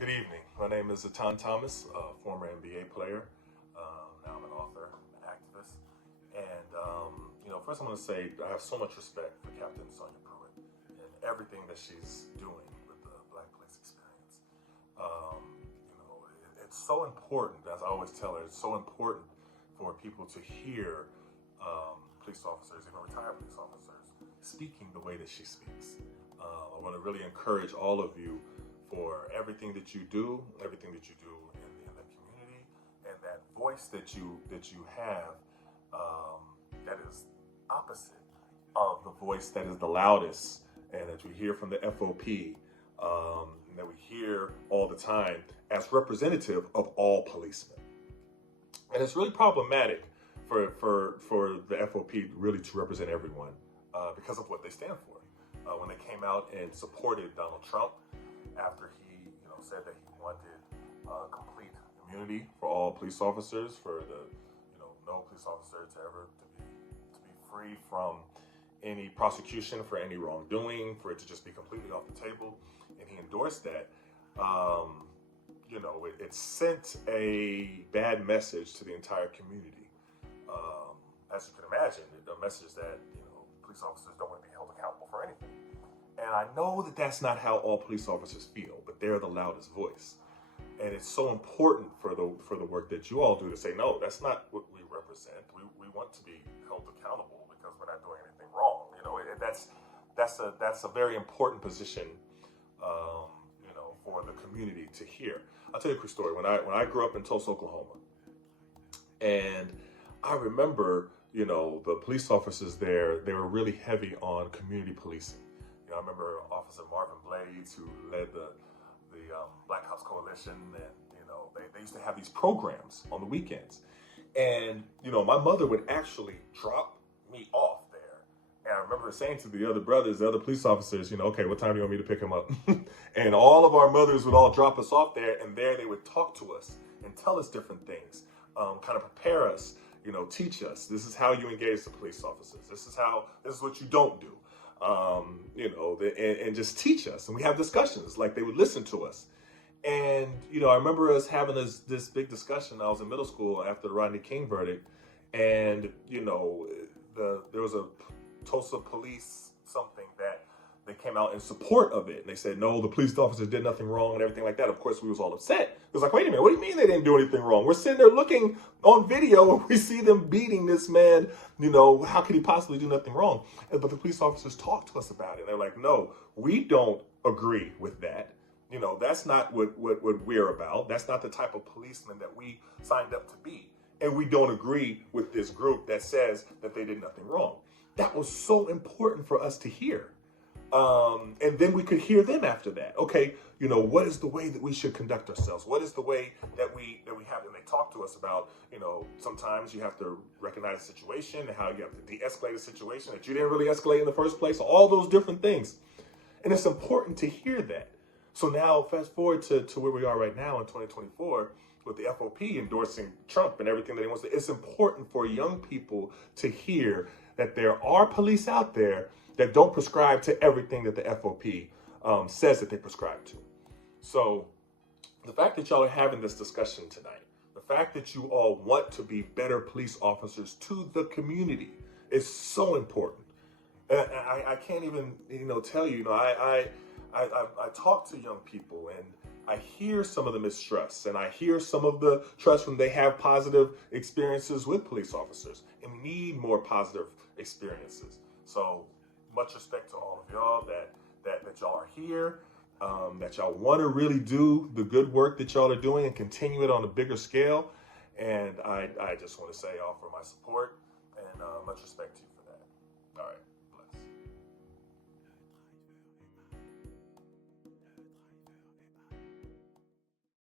Good evening. My name is Etan Thomas, a former NBA player. Now I'm an author, an activist. First I want to say I have so much respect for Captain Sonia Pruitt and everything that she's doing with the Black police experience. It's so important, as I always tell her, it's so important for people to hear police officers, even retired police officers, speaking the way that she speaks. I want to really encourage all of you for everything that you do in the community, and that voice that you have that is opposite of the voice that is the loudest, and that we hear from the FOP, and that we hear all the time as representative of all policemen. And it's really problematic for the FOP really to represent everyone because of what they stand for. When they came out and supported Donald Trump after he said that he wanted complete immunity for all police officers, for no police officer to ever to be free from any prosecution for any wrongdoing, for it to just be completely off the table, and he endorsed that. It sent a bad message to the entire community. As you can imagine, a message that police officers don't want to be held accountable for anything. And I know that that's not how all police officers feel, but they're the loudest voice. And it's so important for the work that you all do to say, no, that's not what we represent. We want to be held accountable because we're not doing anything wrong. That's a very important position, for the community to hear. I'll tell you a quick story. When I grew up in Tulsa, Oklahoma, and I remember, the police officers there, they were really heavy on community policing. I remember Officer Marvin Blades, who led the Black Cops Coalition, and they used to have these programs on the weekends. And my mother would actually drop me off there. And I remember saying to the other brothers, the other police officers, okay, what time do you want me to pick him up? And all of our mothers would all drop us off there, and there they would talk to us and tell us different things, kind of prepare us, teach us. This is how you engage the police officers. This is what you don't do. And just teach us. And we have discussions, like they would listen to us. And, I remember us having this big discussion. I was in middle school after the Rodney King verdict. And, there was a Tulsa police something that they came out in support of it. And they said, no, the police officers did nothing wrong and everything like that. Of course, we was all upset. It was like, wait a minute, what do you mean they didn't do anything wrong? We're sitting there looking on video and we see them beating this man. How could he possibly do nothing wrong? But the police officers talked to us about it. They're like, no, we don't agree with that. That's not what we're about. That's not the type of policeman that we signed up to be. And we don't agree with this group that says that they did nothing wrong. That was so important for us to hear. And then we could hear them after that. Okay, what is the way that we should conduct ourselves? What is the way that we have? And they talk to us about, sometimes you have to recognize the situation and how you have to de-escalate a situation that you didn't really escalate in the first place. All those different things. And it's important to hear that. So now fast forward to where we are right now in 2024 with the FOP endorsing Trump and everything that he wants to. It's important for young people to hear that there are police out there that don't prescribe to everything that the FOP says that they prescribe to. So the fact that y'all are having this discussion tonight, the fact that you all want to be better police officers to the community is so important. I can't even, tell you, I talk to young people and I hear some of the mistrust and I hear some of the trust when they have positive experiences with police officers, and we need more positive experiences. So much respect to all of y'all that y'all are here, that y'all want to really do the good work that y'all are doing and continue it on a bigger scale. And I just want to say, offer my support and much respect to you.